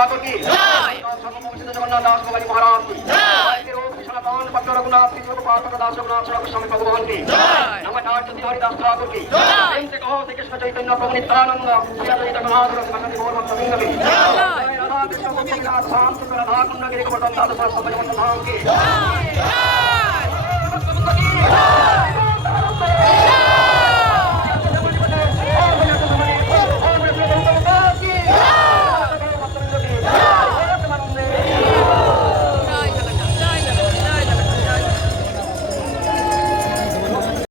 ঠাকুর কি জগন্নাথ দাস ভগবানী মহারাজ কি সনাতন ভক্ত রঘুনাথ শ্রী পার্বত দাস রঘুনাথ স্বামী ভগবান কি নমস্কার জ্যোতি হরিদাস ঠাকুর কি প্রেম से कहो श्री कृष्ण चैतन्य प्रभु नित्यानंद श्री अद्वैत गदाधर श्रीमती गौर भक्त वृंद की राधा कृष्ण गोपीनाथ शाम सुंदर राधा कुंड गिरि गोवर्धन दास संबंध धाम की